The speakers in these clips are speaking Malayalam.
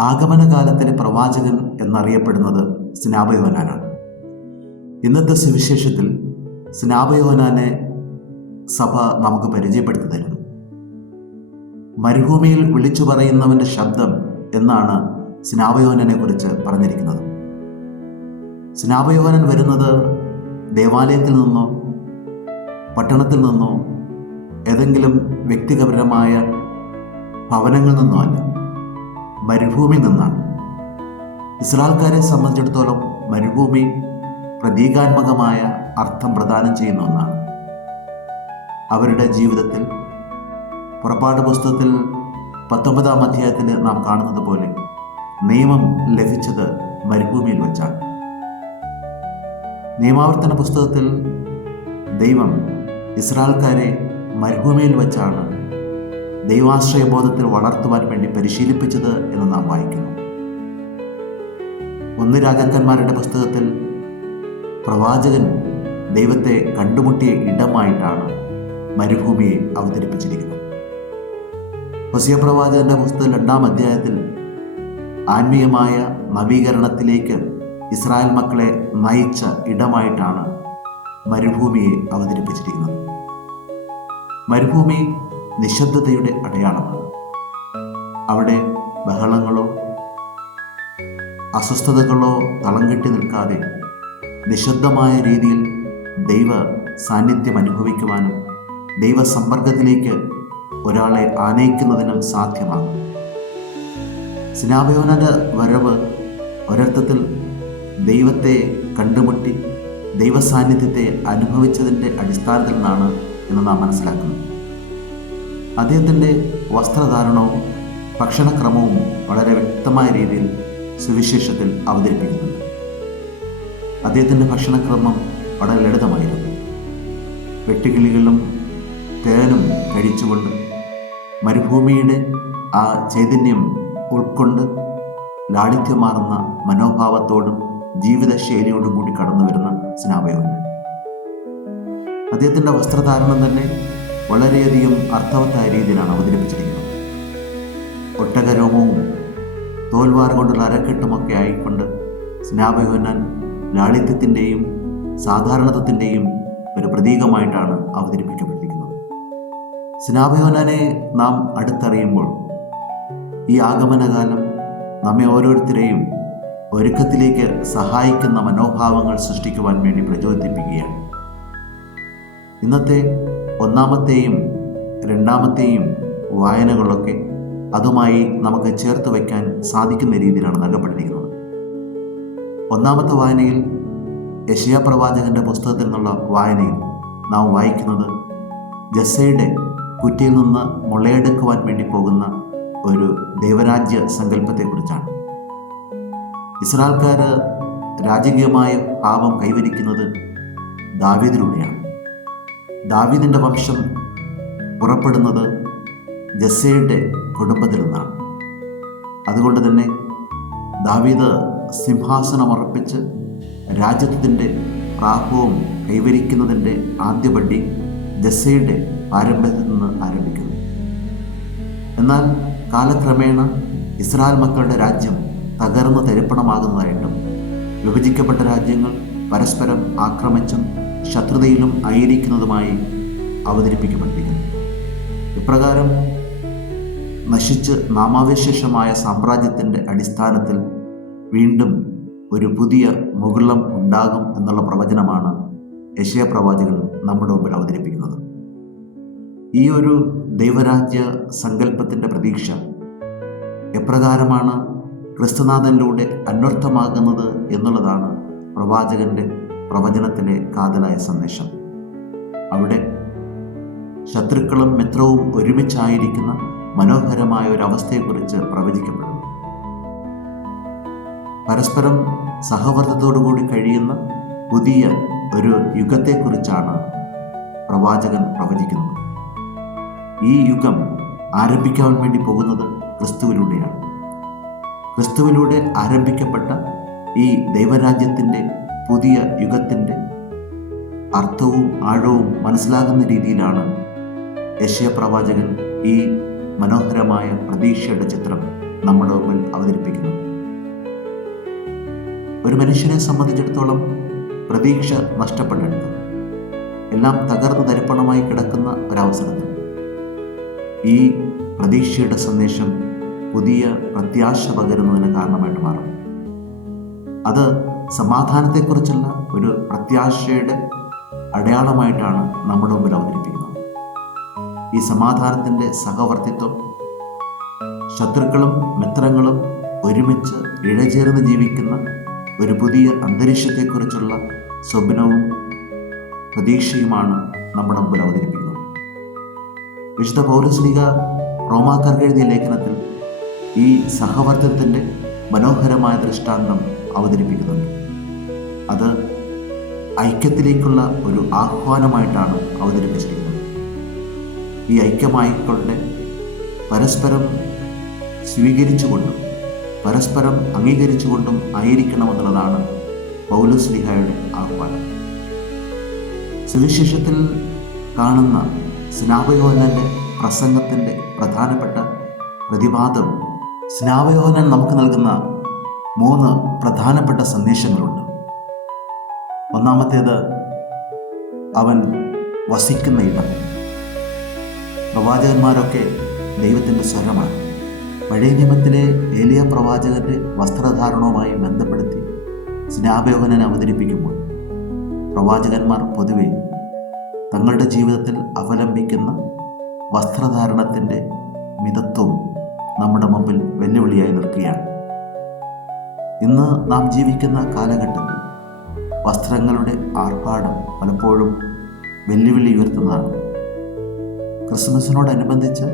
ആഗമനകാലത്തിലെ പ്രവാചകൻ എന്നറിയപ്പെടുന്നത് സ്നാപയോനാനാണ്. ഇന്നത്തെ സുവിശേഷത്തിൽ സ്നാപയോനാനെ സഭ നമുക്ക് പരിചയപ്പെടുത്തി തരുന്നു. മരുഭൂമിയിൽ വിളിച്ചു പറയുന്നവന്റെ ശബ്ദം എന്നാണ് സ്നാപയോനനെ കുറിച്ച് പറഞ്ഞിരിക്കുന്നത്. സ്നാപയോനൻ വരുന്നത് ദേവാലയത്തിൽ നിന്നോ പട്ടണത്തിൽ നിന്നോ ഏതെങ്കിലും വ്യക്തിപരമായ ഭവനങ്ങളിൽ നിന്നോ അല്ല. മരുഭൂമിയിൽ നിന്നാണ്. ഇസ്രാൽക്കാരെ സംബന്ധിച്ചിടത്തോളം മരുഭൂമി പ്രതീകാത്മകമായ അർത്ഥം പ്രദാനം ചെയ്യുന്ന ഒന്നാണ്. അവരുടെ ജീവിതത്തിൽ പുറപ്പാട് പുസ്തകത്തിൽ പത്തൊമ്പതാം അധ്യായത്തിൽ നാം കാണുന്നത് പോലെ നിയമം ലഭിച്ചത് മരുഭൂമിയിൽ വച്ചാണ്. നിയമാവർത്തന പുസ്തകത്തിൽ ദൈവം ഇസ്രാൽക്കാരെ മരുഭൂമിയിൽ വെച്ചാണ് ദൈവാശ്രയബോധത്തിൽ വളർത്തുവാൻ വേണ്ടി പരിശീലിപ്പിച്ചത് എന്ന് നാം വായിക്കുന്നു. ഒന്ന് രാജാക്കന്മാരുടെ പുസ്തകത്തിൽ പ്രവാചകൻ ദൈവത്തെ കണ്ടുമുട്ടിയ ഇടമായിട്ടാണ് മരുഭൂമിയെ അവതരിപ്പിച്ചിരിക്കുന്നത്. ഹൊസിയ പ്രവാചകന്റെ പുസ്തകം രണ്ടാം അധ്യായത്തിൽ ആത്മീയമായ നവീകരണത്തിലേക്ക് ഇസ്രായേൽ മക്കളെ നയിച്ച ഇടമായിട്ടാണ് മരുഭൂമിയെ അവതരിപ്പിച്ചിരിക്കുന്നത്. മരുഭൂമി നിശബ്ദതയുടെ അടയാളമാണ് അവിടെ ബഹളങ്ങളോ അസ്വസ്ഥതകളോ തളം കെട്ടി നിൽക്കാതെ നിശബ്ദമായ രീതിയിൽ ദൈവ സാന്നിധ്യം അനുഭവിക്കുവാനും ദൈവസമ്പർക്കത്തിലേക്ക് ഒരാളെ ആനയിക്കുന്നതിനും സാധ്യമാണ്. സ്നാപയോനന്റെ വരവ് ഒരർത്ഥത്തിൽ ദൈവത്തെ കണ്ടുമുട്ടി ദൈവസാന്നിധ്യത്തെ അനുഭവിച്ചതിന്റെ അടിസ്ഥാനത്തിൽ നിന്നാണ് എന്ന് നാം മനസ്സിലാക്കുന്നത് അദ്ദേഹത്തിന്റെ വസ്ത്രധാരണവും ഭക്ഷണക്രമവും വളരെ വ്യക്തമായ രീതിയിൽ സുവിശേഷത്തിൽ അവതരിപ്പിക്കുന്നുണ്ട്. അദ്ദേഹത്തിന്റെ ഭക്ഷണക്രമം വളരെ ലളിതമായിരുന്നു. വെട്ടുകിളികളും തേനും കഴിച്ചുകൊണ്ട് മരുഭൂമിയുടെ ആ ചൈതന്യം ഉൾക്കൊണ്ട് ലാളിത്യമാർന്ന മനോഭാവത്തോടും ജീവിതശൈലിയോടും കൂടി കടന്നു വരുന്ന സ്നാപയോന് അദ്ദേഹത്തിന്റെ വസ്ത്രധാരണം തന്നെ വളരെയധികം അർത്ഥവത്തായ രീതിയിലാണ് അവതരിപ്പിച്ചിരിക്കുന്നത്. ഒട്ടകരോമവും തോൽവാർ കൊണ്ടുള്ള അരക്കെട്ടുമൊക്കെ ആയിക്കൊണ്ട് സ്നാപയോനൻ ലാളിത്യത്തിന്റെയും സാധാരണത്വത്തിന്റെയും ഒരു പ്രതീകമായിട്ടാണ് അവതരിപ്പിക്കപ്പെട്ടിരിക്കുന്നത്. സ്നാപയോനനെ നാം അടുത്തറിയുമ്പോൾ ഈ ആഗമനകാലം നമ്മെ ഓരോരുത്തരെയും ഒരുക്കത്തിലേക്ക് സഹായിക്കുന്ന മനോഭാവങ്ങൾ സൃഷ്ടിക്കുവാൻ വേണ്ടി പ്രചോദിപ്പിക്കുകയാണ്. ഇന്നത്തെ ഒന്നാമത്തെയും രണ്ടാമത്തെയും വായനകളൊക്കെ അതുമായി നമുക്ക് ചേർത്ത് വയ്ക്കാൻ സാധിക്കുന്ന രീതിയിലാണ് നൽകപ്പെട്ടിരിക്കുന്നത്. ഒന്നാമത്തെ വായനയിൽ യശയ പ്രവാചകന്റെ പുസ്തകത്തിൽ നിന്നുള്ള വായനയിൽ നാം വായിക്കുന്നത് ജസ്സയുടെ കുറ്റിയിൽ നിന്ന് മുളയെടുക്കുവാൻ വേണ്ടി പോകുന്ന ഒരു ദൈവരാജ്യ സങ്കല്പത്തെക്കുറിച്ചാണ്. ഇസ്രാൽക്കാർ രാജകീയമായ ഭാവം കൈവരിക്കുന്നത് ദാവീദിലൂടെയാണ്. ദാവീദിന്റെ വംശം പുറപ്പെടുന്നത് ജസ്സയുടെ കുടുംബത്തിൽ നിന്നാണ്. അതുകൊണ്ട് തന്നെ ദാവീദ് സിംഹാസനമർപ്പിച്ച് രാജ്യത്തിന്റെ പ്രാഭവം കൈവരിക്കുന്നതിന്റെ ആദ്യപടി ജസ്സയുടെ പാരമ്പര്യത്തിൽ നിന്ന് ആരംഭിക്കുന്നു. എന്നാൽ കാലക്രമേണ ഇസ്രായേൽ മക്കളുടെ രാജ്യം തകർന്ന് തരിപ്പണമാകുന്നതായിട്ടും വിഭജിക്കപ്പെട്ട രാജ്യങ്ങൾ പരസ്പരം ആക്രമിച്ചും ശത്രുതയിലും ആയിരിക്കുന്നതുമായി അവതരിപ്പിക്കപ്പെട്ടിരിക്കുന്നു. ഇപ്രകാരം നശിച്ച് നാമാവശേഷമായ സാമ്രാജ്യത്തിന്റെ അടിസ്ഥാനത്തിൽ വീണ്ടും ഒരു പുതിയ മുകുളം ഉണ്ടാകും എന്നുള്ള പ്രവചനമാണ് യശയ പ്രവാചകൻ നമ്മുടെ മുമ്പിൽ അവതരിപ്പിക്കുന്നത്. ഈ ഒരു ദൈവരാജ്യ സങ്കല്പത്തിന്റെ പ്രതീക്ഷ എപ്രകാരമാണ് ക്രിസ്തുനാഥനിലൂടെ അന്വർത്ഥമാകുന്നത് എന്നുള്ളതാണ് പ്രവാചകന്റെ പ്രവചനത്തിലെ കാതലായ സന്ദേശം. അവിടെ ശത്രുക്കളും മിത്രവും ഒരുമിച്ചായിരിക്കുന്ന മനോഹരമായ ഒരു അവസ്ഥയെക്കുറിച്ച് പ്രവചിക്കപ്പെടുന്നു. പരസ്പരം സഹവർത്തത്തോടുകൂടി കഴിയുന്ന പുതിയ ഒരു യുഗത്തെക്കുറിച്ചാണ് പ്രവാചകൻ പ്രവചിക്കുന്നത്. ഈ യുഗം ആരംഭിക്കാൻ വേണ്ടി പോകുന്നത് ക്രിസ്തുവിലൂടെയാണ്. ക്രിസ്തുവിലൂടെ ആരംഭിക്കപ്പെട്ട ഈ ദൈവരാജ്യത്തിന്റെ പുതിയ യുഗത്തിന്റെ അർത്ഥവും ആഴവും മനസ്സിലാകുന്ന രീതിയിലാണ് യശയപ്രവാചകൻ ഈ മനോഹരമായ പ്രതീക്ഷയുടെ ചിത്രം നമ്മുടെ മുമ്പിൽ അവതരിപ്പിക്കുന്നത്. ഒരു മനുഷ്യനെ സംബന്ധിച്ചിടത്തോളം പ്രതീക്ഷ നഷ്ടപ്പെടരുത്. എല്ലാം തകർന്നു തരിപ്പണമായി കിടക്കുന്ന ഒരവസരത്തിൽ ഈ പ്രതീക്ഷയുടെ സന്ദേശം പുതിയ പ്രത്യാശ പകരുന്നതിന് കാരണമായിട്ട് മാറും. അത് സമാധാനത്തെക്കുറിച്ചുള്ള ഒരു പ്രത്യാശയുടെ അടയാളമായിട്ടാണ് നമ്മുടെ മുമ്പിൽ അവതരിപ്പിക്കുന്നത്. ഈ സമാധാനത്തിന്റെ സഹവർത്തിത്വം ശത്രുക്കളും മിത്രങ്ങളും ഒരുമിച്ച് ഇഴചേർന്ന് ജീവിക്കുന്ന ഒരു പുതിയ അന്തരീക്ഷത്തെക്കുറിച്ചുള്ള സ്വപ്നവും പ്രതീക്ഷയുമാണ് നമ്മുടെ മുമ്പിൽ അവതരിപ്പിക്കുന്നത്. വിശുദ്ധ പൗരസ്ലിക റോമാക്കാർക്ക് എഴുതിയ ലേഖനത്തിൽ ഈ സഹവർത്തത്തിന്റെ മനോഹരമായ ദൃഷ്ടാന്തം അവതരിപ്പിക്കുന്നുണ്ട്. അത് ഐക്യത്തിലേക്കുള്ള ഒരു ആഹ്വാനമായിട്ടാണ് അവതരിപ്പിച്ചിരിക്കുന്നത്. ഈ ഐക്യമായിക്കൊണ്ട് പരസ്പരം സ്വീകരിച്ചുകൊണ്ടും പരസ്പരം അംഗീകരിച്ചുകൊണ്ടും ആയിരിക്കണമെന്നുള്ളതാണ് പൗലസ്ലിഹായുടെ ആഹ്വാനം. സുവിശേഷത്തിൽ കാണുന്ന സ്നാപയോഹനന്റെ പ്രസംഗത്തിന്റെ പ്രധാനപ്പെട്ട പ്രതിപാദം സ്നാപയോഹനൻ നമുക്ക് നൽകുന്ന മൂന്ന് പ്രധാനപ്പെട്ട സന്ദേശങ്ങളുണ്ട്. ഒന്നാമത്തേത് അവൻ വസിക്കുന്ന ഇടം. പ്രവാചകന്മാരൊക്കെ ദൈവത്തിന്റെ സ്വരമാണ് പഴയ നിയമത്തിലെ ഏലിയ പ്രവാചകന്റെ വസ്ത്രധാരണവുമായി ബന്ധപ്പെടുത്തി സ്നാപയോഹനൻ അവതരിപ്പിക്കുമ്പോൾ പ്രവാചകന്മാർ പൊതുവെ തങ്ങളുടെ ജീവിതത്തിൽ അവലംബിക്കുന്ന വസ്ത്രധാരണത്തിന്റെ മിതത്വം നമ്മുടെ മുമ്പിൽ വെല്ലുവിളിയായി നിൽക്കുകയാണ്. ഇന്ന് നാം ജീവിക്കുന്ന കാലഘട്ടത്തിൽ വസ്ത്രങ്ങളുടെ ആർഭാടം പലപ്പോഴും വെല്ലുവിളി ഉയർത്തുന്നതാണ്. ക്രിസ്മസിനോടനുബന്ധിച്ച്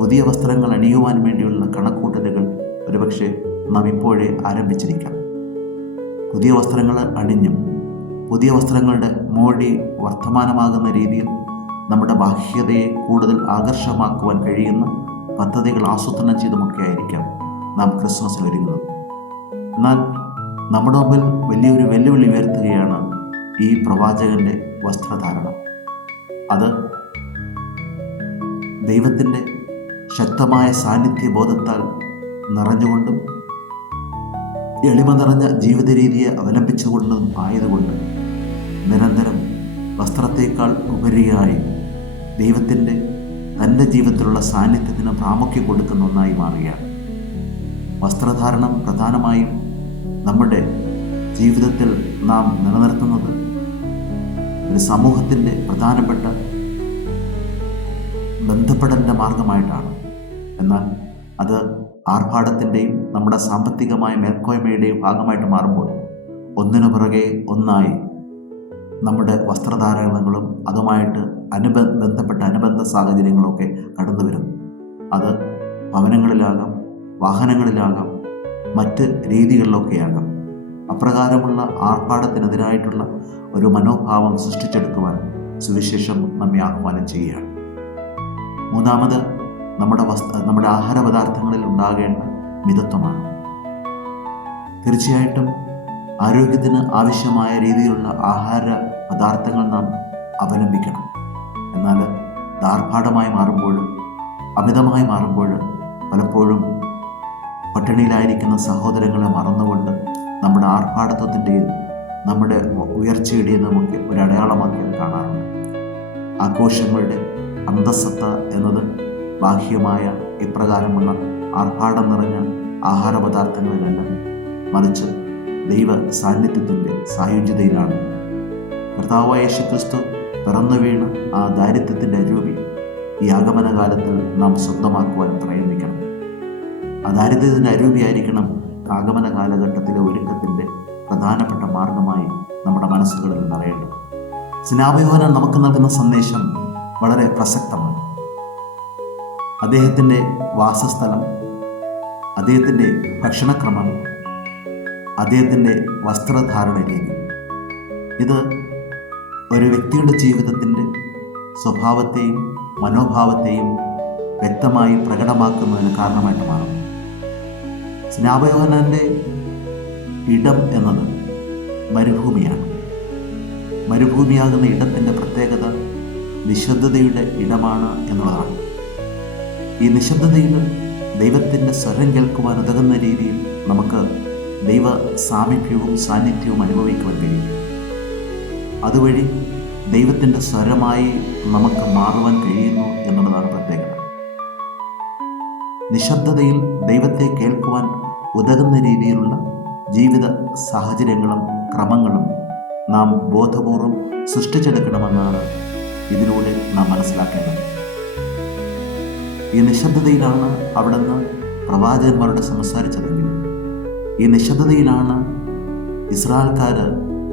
പുതിയ വസ്ത്രങ്ങൾ അണിയുവാൻ വേണ്ടിയുള്ള കണക്കൂട്ടലുകൾ ഒരുപക്ഷെ നാം ഇപ്പോഴേ ആരംഭിച്ചിരിക്കാം. പുതിയ വസ്ത്രങ്ങൾ അണിഞ്ഞും പുതിയ വസ്ത്രങ്ങളുടെ മോടി വർത്തമാനമാകുന്ന രീതിയിൽ നമ്മുടെ ബാഹ്യതയെ കൂടുതൽ ആകർഷമാക്കുവാൻ കഴിയുന്ന പദ്ധതികൾ ആസൂത്രണം ചെയ്തുമൊക്കെ ആയിരിക്കാം നാം ക്രിസ്മസിൽ ഒരുങ്ങുന്നത്. എന്നാൽ നമ്മുടെ മുമ്പിൽ വലിയൊരു വെല്ലുവിളി ഉയർത്തുകയാണ് ഈ പ്രവാചകന്റെ വസ്ത്രധാരണം. അത് ദൈവത്തിന്റെ ശക്തമായ സാന്നിധ്യ ബോധത്താൽ നിറഞ്ഞുകൊണ്ടും എളിമ നിറഞ്ഞ ജീവിത രീതിയെ അവലംബിച്ചുകൊണ്ടും ആയതുകൊണ്ട് നിരന്തരം വസ്ത്രത്തേക്കാൾ ഉപരിയായി ദൈവത്തിന്റെ തന്റെ ജീവിതത്തിലുള്ള സാന്നിധ്യത്തിന് പ്രാമുഖ്യം കൊടുക്കുന്ന ഒന്നായി മാറുകയാണ്. വസ്ത്രധാരണം പ്രധാനമായും നമ്മുടെ ജീവിതത്തിൽ നാം നിലനിർത്തുന്നത് ഒരു സമൂഹത്തിന്റെ പ്രധാനപ്പെട്ട ബന്ധപ്പെടലിന്റെ മാർഗമായിട്ടാണ്. എന്നാൽ അത് ആർഭാടത്തിന്റെയും നമ്മുടെ സാമ്പത്തികമായ മേൽക്കോയ്മയുടെയും ഭാഗമായിട്ട് മാറുമ്പോൾ ഒന്നിനു പുറകെ ഒന്നായി നമ്മുടെ വസ്ത്രധാരണങ്ങളും അതുമായിട്ട് അനുബ ബന്ധപ്പെട്ട അനുബന്ധ സാഹചര്യങ്ങളൊക്കെ കടന്നു വരുന്നു അത് ഭവനങ്ങളിലാകാം വാഹനങ്ങളിലാകാം മറ്റ് രീതികളിലൊക്കെയാകാം അപ്രകാരമുള്ള ആർഭാടത്തിനെതിരായിട്ടുള്ള ഒരു മനോഭാവം സൃഷ്ടിച്ചെടുക്കുവാൻ സുവിശേഷം നമ്മെ ആഹ്വാനം ചെയ്യുകയാണ്. മൂന്നാമത് നമ്മുടെ വസ്ത്ര നമ്മുടെ ആഹാര പദാർത്ഥങ്ങളിൽ ഉണ്ടാകേണ്ട മിതത്വമാണ്. തീർച്ചയായിട്ടും ആരോഗ്യത്തിന് ആവശ്യമായ രീതിയിലുള്ള ആഹാര പദാർത്ഥങ്ങൾ നാം അവലംബിക്കണം. എന്നാൽ ദാർഭാടമായി മാറുമ്പോഴും അമിതമായി മാറുമ്പോഴും പലപ്പോഴും പട്ടിണിയിലായിരിക്കുന്ന സഹോദരങ്ങളെ മറന്നുകൊണ്ട് നമ്മുടെ ആർഭാടത്വത്തിന്റെയും നമ്മുടെ ഉയർച്ചയുടെയും നമുക്ക് ഒരു അടയാളമാക്കി കാണാറുണ്ട്. ആഘോഷങ്ങളുടെ അന്തസത്ത എന്നത് ബാഹ്യമായ ഇപ്രകാരമുള്ള ആർഭാടം നിറഞ്ഞ ആഹാര പദാർത്ഥങ്ങളിലല്ല മറിച്ച് ദൈവ സാന്നിധ്യത്തിന്റെ സായുജ്യതയിലാണ്. കർത്താവായ യേശുക്രിസ്തു പിറന്നു വീണ ആ ദാരിദ്ര്യത്തിന്റെ അരൂപി ഈ ആഗമനകാലത്തിൽ നാം സ്വന്തമാക്കുവാൻ ദാരിദ്ര്യത്തിന്റെ അരൂപിയായിരിക്കണം ആഗമന കാലഘട്ടത്തിലെ ഒരുക്കത്തിന്റെ പ്രധാനപ്പെട്ട മാർഗമായി നമ്മുടെ മനസ്സുകളിൽ നിറയേണ്ടത്. സ്നാപയോഹനൻ നമുക്ക് നൽകുന്ന സന്ദേശം വളരെ പ്രസക്തമാണ്. അദ്ദേഹത്തിന്റെ വാസസ്ഥലം അദ്ദേഹത്തിന്റെ ഭക്ഷണക്രമം അദ്ദേഹത്തിന്റെ വസ്ത്രധാരണ രീതി ഇത് ഒരു വ്യക്തിയുടെ ജീവിതത്തിന്റെ സ്വഭാവത്തെയും മനോഭാവത്തെയും വ്യക്തമായി പ്രകടമാക്കുന്നതിന് കാരണമായിട്ട് മാറും. സ്നാപയോഹനന്റെ ഇടം എന്നത് മരുഭൂമിയാണ്. മരുഭൂമിയാകുന്ന ഇടത്തിന്റെ പ്രത്യേകത നിശബ്ദതയുടെ ഇടമാണ് എന്നുള്ളതാണ്. ഈ നിശബ്ദതയിൽ ദൈവത്തിന്റെ സ്വരം കേൾക്കുവാൻ ഉതകുന്ന രീതിയിൽ നമുക്ക് ദൈവ സാമീപ്യവും സാന്നിധ്യവും അനുഭവിക്കുവാൻ കഴിയും. അതുവഴി ദൈവത്തിന്റെ സ്വരമായി നമുക്ക് മാറുവാൻ കഴിയുന്നു എന്നുള്ളതാണ് പ്രത്യേകത. നിശബ്ദതയിൽ ദൈവത്തെ കേൾക്കുവാൻ ഉതകുന്ന രീതിയിലുള്ള ജീവിത സാഹചര്യങ്ങളും ക്രമങ്ങളും നാം ബോധപൂർവം സൃഷ്ടിച്ചെടുക്കണമെന്നാണ് ഇതിലൂടെ നാം മനസ്സിലാക്കേണ്ടത്. ഈ നിശബ്ദതയിലാണ് അവിടുന്ന് പ്രവാചകന്മാരോട് സംസാരിച്ചതെങ്കിൽ ഈ നിശബ്ദതയിലാണ് ഇസ്രായേൽക്കാർ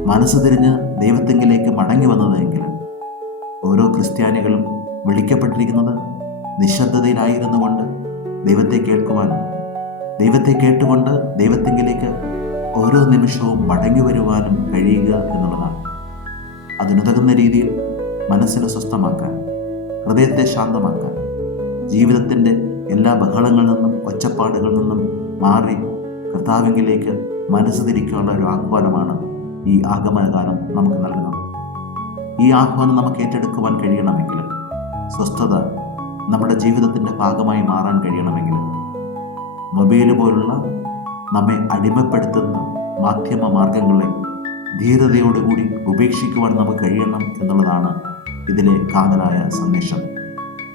മനസ്സ് തിരിഞ്ഞ് ദൈവത്തെങ്കിലേക്ക് മടങ്ങി വന്നതെങ്കിൽ ഓരോ ക്രിസ്ത്യാനികളും വിളിക്കപ്പെട്ടിരിക്കുന്നത് നിശബ്ദതയിലായിരുന്നു കൊണ്ട് ദൈവത്തെ കേൾക്കുവാനും ദൈവത്തെ കേട്ടുകൊണ്ട് ദൈവത്തെങ്കിലേക്ക് ഓരോ നിമിഷവും മടങ്ങി വരുവാനും കഴിയുക എന്നുള്ളതാണ്. അതിനുതകുന്ന രീതിയിൽ മനസ്സിനെ സ്വസ്ഥമാക്കാൻ ഹൃദയത്തെ ശാന്തമാക്കാൻ ജീവിതത്തിന്റെ എല്ലാ ബഹളങ്ങളിൽ നിന്നും ഒച്ചപ്പാടുകളിൽ നിന്നും മാറി കർത്താവിങ്കിലേക്ക് മനസ്സ് തിരിക്കാനുള്ള ഒരു ആഹ്വാനമാണ് ഈ ആഗമനകാലം നമുക്ക് നൽകുന്നത്. ഈ ആഹ്വാനം നമുക്ക് ഏറ്റെടുക്കുവാൻ കഴിയണമെങ്കിൽ സ്വസ്ഥത നമ്മുടെ ജീവിതത്തിന്റെ ഭാഗമായി മാറാൻ കഴിയണമെങ്കിൽ മൊബൈൽ പോലുള്ള നമ്മെ അടിമപ്പെടുത്തുന്ന മാധ്യമ മാർഗങ്ങളെ ധീരതയോടുകൂടി ഉപേക്ഷിക്കുവാൻ നമുക്ക് കഴിയണം എന്നുള്ളതാണ് ഇതിലെ കാതലായ സന്ദേശം.